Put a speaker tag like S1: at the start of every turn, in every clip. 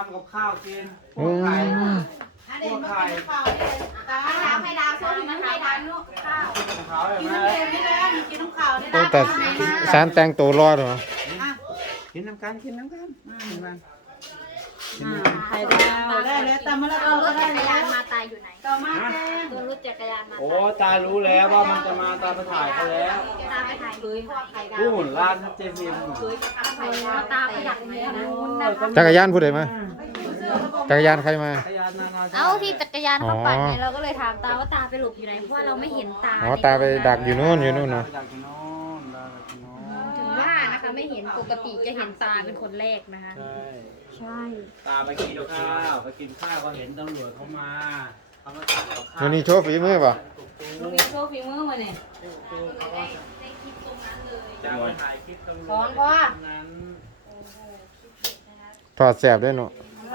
S1: ทำกับข้าวกินพ
S2: อื
S1: วกไข่
S2: ม
S3: อันนี้มันเป็นข้าวเนี่ยตาดาวให้ดาวโซ่ที่มันให้ดาวลูกข้าว
S1: ของเขาเห็น
S3: กิน
S1: ไหม
S3: น้ำเย็นนี่แหละกินน้ำข้าวนี่
S2: โอ้
S3: นะ
S2: แต่สารแต่งตัวรอดเหรอ
S1: กินน้ำกันกินน้ำกันกินกัน
S3: ไข่ดาวได้แล้วตามมาแล้ว
S4: ตัวร
S3: ก็
S4: ถ
S3: ได้
S4: จักร
S3: แล้
S4: ยาน
S3: ว
S4: มาตายอยู่ไหน
S3: ต่อมาแจ้ง
S4: ตัวรถจักรยานมา
S1: โอ้ตารู้แล้วว่ามันจะมาตาไปถ่ายเขาแล้ว
S4: ตาไปถ่าย
S3: เคยไข่ดาว
S1: ผู้หุ่นร้านเจฟิม
S3: เคยทำไข่ดาว
S4: ตาไประหยัดไหมนะ
S2: จักรยานผู้ใดมา จักรยานใครมา
S1: พยานนานา
S4: เอาที่จักรยานเขาปั่นไงเราก็เลยถามตาว่าตาไปหลบอยู่ไหนเพราะว่าเราไม่เห็นตา
S2: อ๋อ ตาไปดักอยู่นู่นอยู่นู่นเนาะ
S1: จากโน่นดาจากที่โน่น
S4: ถึงว่า นะคะไม่เห็นปกติจะเห็นตาเป็นคนแรกนะคะ
S1: ใช่
S4: ใช่
S1: ตาไปกินข้าวไปกินข้าวก็เห็นตำรวจเขามาเขามาตัดกับข้าว
S2: วันนี้โชว์ฝีมือป่ะ
S3: ลูกมีโชว์ฝีมือมาเนี่ย
S1: จะไปถ่ายคลิปตำรวจ
S3: สอนพ่อ
S1: นั้น
S2: ถอดแสบด้วยเนาะ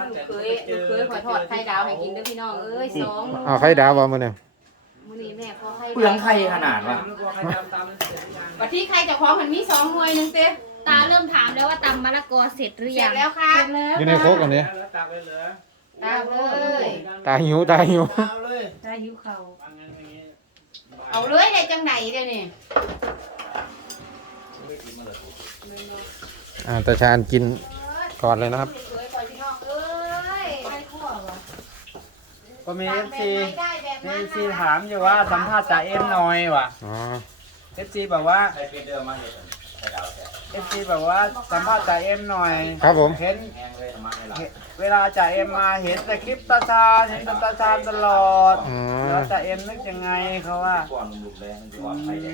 S3: ลูกเคยลูกเคยขอทอดไข่ดาวให้กินด้วยพี่น้องเอ้ยสอง
S2: เอาใครดาวบ่มื้อเนี่ย
S3: มื้อนี้แม่ขอไข่
S5: เปลืองไข่ขนาดวะ
S1: นึกว่าใครจำตามมันเสร็จหรือยัง
S3: วันที่ใครจะพร้อมมันมีสองหน่วยหนึงเต้
S4: ตาเริ่มถามแล้วว่าตำมะละกอเสร็จหรือ
S3: เสร็
S4: ยั
S3: จ
S4: ง
S3: แล้วค่ะ
S2: อยู่ในโคกอันนี้
S1: แล้วตักเลยเหรอ
S3: ตามเลย
S2: ตาหิวตาหิว
S1: เอาเลย
S3: ได้หิวเขา
S1: วางเงินอย่างงี้
S3: เอาเลยได้จังไหนเดี๋ยวนี้
S2: อ่าตาชาญกินก่อนเลยนะครับ
S3: เคยก่อนพี่น้องเอ้ยไข่คั่วเหรอ
S1: ก็มี
S3: แบ
S1: เอบฟ
S3: ไหน
S1: ซี
S3: ได้แบบ
S1: มี
S3: นั้
S1: เอนฟซีถามอยู่ว่าสัมภาษณ์จ่าเอ็มหน่อยว่ะ
S2: อ๋อ
S1: เอฟซีบอกว่าเอฟซีบอกว่าสัมภาษณ์จ่าเอ็มหน่อย
S2: ครับผม
S1: เห็นเห็นเวลาจ่าเอ็มมาเห็นแต่คลิปตาชาญเห็นแต่ตาชาญตลอด
S2: อ๋อ
S1: แล้วจ่าเอ็มนึกยังไงเขาว่าอื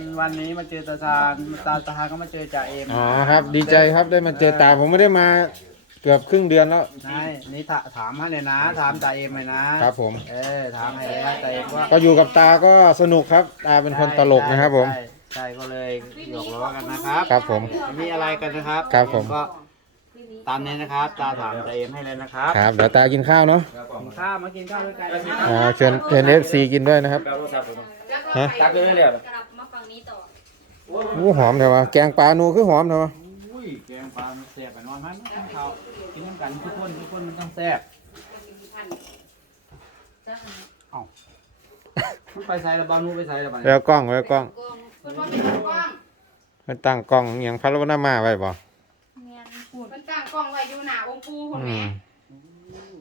S1: มวันนี้มาเจอตาชาญตาตาชาญก็มาเจอจ่าเอ็ม
S2: อ๋อครับ ดีใจครับได้มาเจอตาผมไม่ได้มาเกือบครึ่งเดือนแล้ว
S1: ใช่นี่ถาถามให้เลยนะ ถามจ่าเอ็มเลยนะครับ
S2: ผม
S1: เออถามให้เลยนะจ่าเอ็มว่า
S2: ก็อยู่กับตาก็สนุกครับ ตาเป็นคนตลกนะครับผม
S1: ใช่ใช่ ก็เลยหยอกล้อกันนะครับ
S2: ครับผม
S1: ไม่มีอะไรกันนะครับ
S2: ครับผม
S1: ก็ตามนี้นะครับตาถามจ่าเอ็มให้เลยนะครับ
S2: ครับเดี๋ยวตากินข้าวเนาะ
S1: กินข้าวมากินข้าวด้วยกัน
S2: อ่าเชิญเชิญเอฟซีกินด้วยนะครับฮะ
S1: ตักเลยเลย
S4: กลับมาฝั่งนี้ต่อ
S2: อู้หอมเถอะวะแกงปลาหนูคือหอมเถอะวะ
S1: อุ้ยแกงปลาแซ่บไปนอนมันกินข้าวกินน้ำกันทุกคนทุกคนมันต้องแซ่บเอ้ามันไปใส่ระบานูไปใส่ระบา
S2: แล้วกล้องแล้วกล้อง
S3: คุณพ่อเป็นกล้อง
S2: มันตั้งกล้องอหย่างพัลวนามาไว้บ่
S4: เนียน
S3: มันตั้งกล้องไว้อยู่หน้าองค์ปู่คน
S2: อื
S3: แม่
S2: ม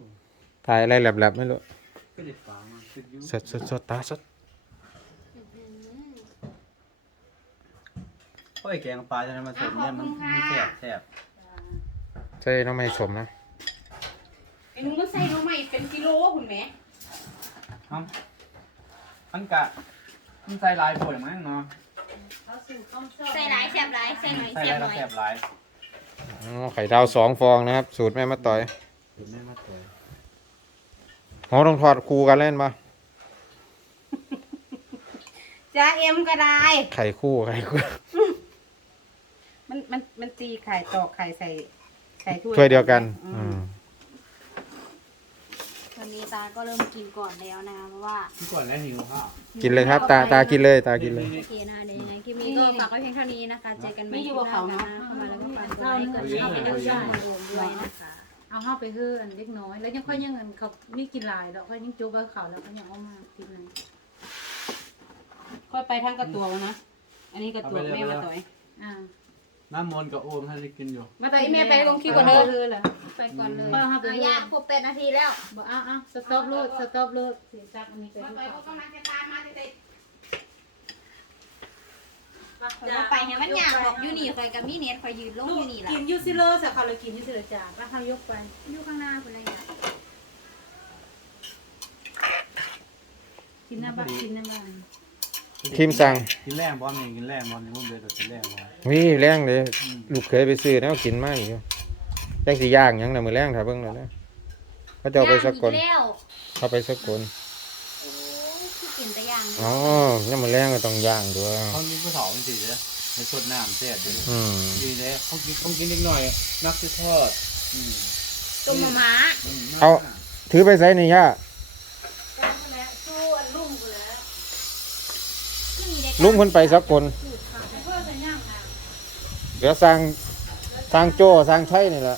S2: ถ่ายอะไรแหลบๆไม่รู้
S1: ก็เด็ดฝามาติดอยู
S2: สดสดสดตาสด
S1: โอ้ยแกงปลาจะมาสมเนี่ยมันมันแซ่บแซ่บ
S2: ใช่น้องไม่สมนะ
S3: ไอ้หนุ่มมันใส่ลงมาอีกเป็นกิโลคุณแม่
S1: ครับมันกะมันใส่หลายผลมั้งเนาะ
S4: ใส่หลายแสบหลายใส่หน่อย
S1: ใส่
S4: แส
S1: ห
S4: บ
S1: ลาย
S4: หน่อย
S1: ก็แซ่บหลาย
S2: อ๋อไข่ดาวสองฟองนะครับ สูตรแม่มาต่อย
S1: ถึงแม่มาสวย
S2: โอ้ต้องทอดคู่กันเล่นปะ
S3: จ้าเอ็มก็ได้
S2: ไข่คู่ไข่คู่
S3: มันมันมันตีไข่ตอกไข่ใส่ใส่ถ้วย
S2: ถ้วยเดียวกัน
S3: อื
S2: อื
S3: ม
S2: ม
S4: วันนี้ตาก็เริ่มกินก่อนแล้วนะคะเพราะว่า
S1: ที่ก่อนแล้วหิวข้าว
S2: กินเลยครับ ตาตากินเลย ตากินเลย
S4: โอเคนะเดี๋ยวยังไงคลิป นี้ก็ฝากไว้เพียงเท่านี้นะคะ เจอกันใหม่คลิปหน้านะคะเข้ามาแล้วก็ฝากกดไลค์กดแชร์กดติดตามรวมด้วยนะคะ
S6: เอาเข้าไปเฮืออันเล็กน้อย แล้วยังค่อยยังเงินเขาไม่กินหลายแล้วค่อยยังจุกกับเขาแล้วก็ยังเอามากินเลย
S3: ค่อยไปทั้งกระตัวนะ อันนี้กระตัวแม่มาต่อย
S6: อ่า
S1: น้ำมนต์กับโอมท่านได้กินอยู่
S3: มาต่อยแม่ไปลงคลิป
S6: ก่
S3: ก่
S6: อ
S3: อนน
S6: เล
S3: เลยย
S6: เฮือเหรอ
S4: ไปก่อนเลย
S6: เออครับ
S4: อะยาครบเป็นนาทีแล้ว
S6: บอกอ้าวอ้าวสต็อปโลดสต็อปโลดเสียจักอันนี้ไป
S3: มา
S6: ดู
S3: ต่อย
S6: ก่
S3: ก็
S6: อน
S3: กำลังจะตามมาติด
S4: เอาไปให้มันอยากบอกอยู่นี่คอยกับมีเน็ตคอยยืนลงอยู่นี่ล่ะ
S6: กินยูซิเลอร์สักเขาเลยกินยูซิเลอร์จ้าแล้วเขายกไป
S4: อยู่ข้างหน้าคนละอย่าง
S6: กินหน้าบ้านกินหน้าบ้าน
S2: ทีมสั่ง
S1: กินแรงบอลนี่กินแรงบอลนี่พวกเดือดกินแรงบอล
S2: วิแรงเลยลูกเคยไปซื้อแล้วกินมากอยู่แจ้งสีย่างหยังแต่มือแรงถ่ายเบิ่งเลยนะเขาจะเอาไปสกล
S4: ย่างอีแล้ว
S2: เขาไปสกล
S4: โอ้คือ กินแต่อย่าง
S2: อ๋อนี่มือแรงก็ต้องย่างด้วย
S1: เขากินผู้สาวจริงๆเลยในสดน้ำแซ่บดี
S2: อืม
S1: ดีเลยเขากินเขากินนิดหน่อย นักที่ทอดอืม
S4: ต้มมะม้า
S2: เอาถือไปใส่ในย่า
S4: ที่มีได้
S2: ลุงคนไปสกลเดี๋ยวสร้างสร้างโจ้สร้างไช่นี่แหละ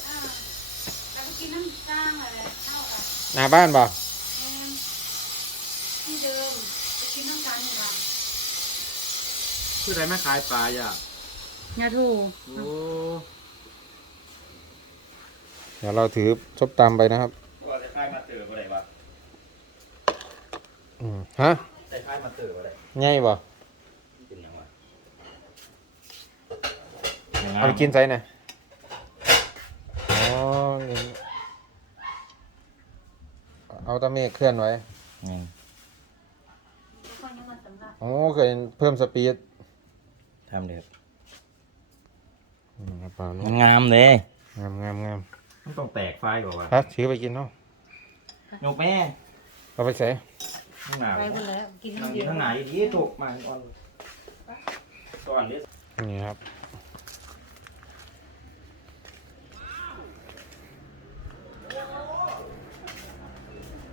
S6: กินน้ำจ้างอะ
S2: หน้าบ้านบ่
S6: ที่เดิมไปกินน้ำกันค่ะ
S1: คือไรไม่ขายปลาย่ะ
S6: ยาถู
S1: โอ้
S2: เดี๋ยวเราถือชบตามไปนะครับ
S5: ว่าจะคายมาเตอร์อะไรวะ
S2: อืมฮะ
S5: จะคายมาเตอร์อะไร
S2: ง่ายบ่
S5: เป็นยังวะ
S2: เอาไปกินไซน่ะอ๋อเอาตะเมฆเคลื่อนไว้
S5: อืม
S2: โอ้เคยเพิ่มสปีด
S5: ทำเด็ด
S2: อืมครับเปล่าลู
S5: มัน
S2: ก
S5: งามเลย
S2: งามงามงาม
S5: มันต้องแตกไฟก่อนวะ
S2: ครับถือไปกินเนาะ
S5: ยกแม่
S2: เอาไปใส่
S5: ข้างหน้า
S6: ไปหมดแล้วกิน
S5: นั่ง
S6: เดียว
S5: ข้างหน้าดีๆถูกมาก่อนก่อนนี้
S2: นี่ครับ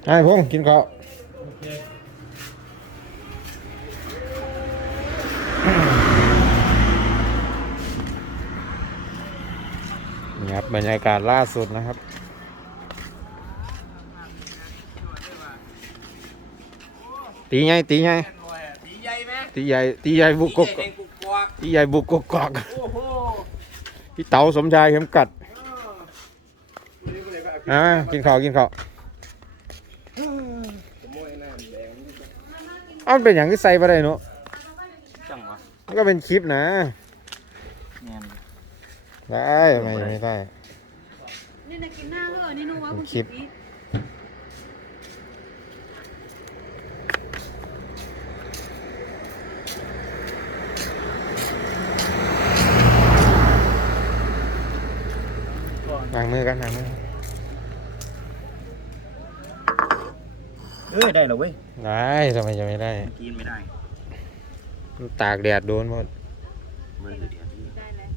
S2: ไอ้พงษ์กินข้าวนี่ครั บบรรยากาศล่าสุดนะครับ ตีไงตีไง
S1: ตีใหญ่ไหม
S2: ตีใหญ่ตีใหญ่บุกกก
S1: เองกุกกวัก
S2: ตีใหญ่บุกกกอก
S1: โอ้โห
S2: พี่เต๋าสมชายเข็มกัดอ่ากินข้าวกินข้าวเอ้ามันเป็นอย่างที่ใส่ไปได้เนาะ
S5: จังวะ
S2: มันก็เป็นคลิปนะ
S5: แง่น
S2: ได้ทำไมไม่ได้
S6: นี่นะกินหน้าเหรอนี่นู้ว่า
S2: เป็น
S6: คุณ
S2: คลิปล้างมือกันล้างมือ
S5: เอ้ยได้แล้วเว้ย
S2: ได้ทำไมจะไม่ได้
S5: กินไม่ได้
S2: มันตากแดดโดนหมด
S5: มันเดือด
S6: ได้แล้ว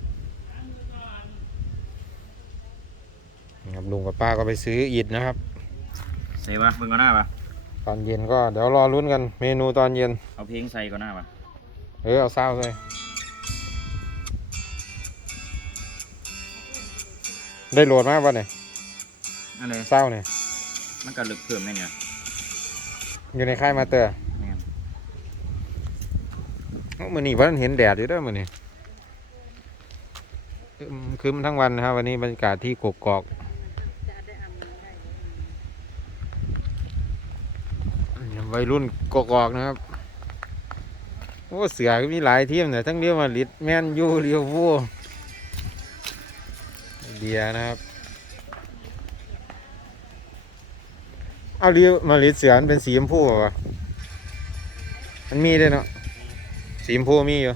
S2: นะ ครับลุงกับป้าก็ไปซื้ออิฐนะครับ
S5: เซวะเบิ่งก่อนหน้าปะ
S2: ตอนเย็นก็เดี๋ยวรอลุ้นกันเมนูตอนเย็น
S5: เอาเพลงใส่ก่อนหน้าปะ
S2: เออเอาเศร้าเลยได้โหลดมาป่ะเนี่ย
S5: อะไร
S2: เศร้าเนี่ย
S5: มันก็ลึกเพิ่มได้เนี่ย
S2: อยู่ในค่ายมาเตอร์
S5: แม่น
S2: เอ้ามือนี้วันเห็นแดดอยู่เด้วยมือนี้อึมครึ้มทั้งวันนะครับ วันนี้บรรยากาศที่กกอก วัยรุ่นกกอกนะครับ โอ้เสือก็มีหลายทีมเนี่ยทั้งเรียวมาลิดแมนยูเรียววูเดียนะครับเอาเรียวมาลิดเสือมันเป็นสีชมพูเหรอะมันมีด้วยเนาะสีชมพูมีอยู่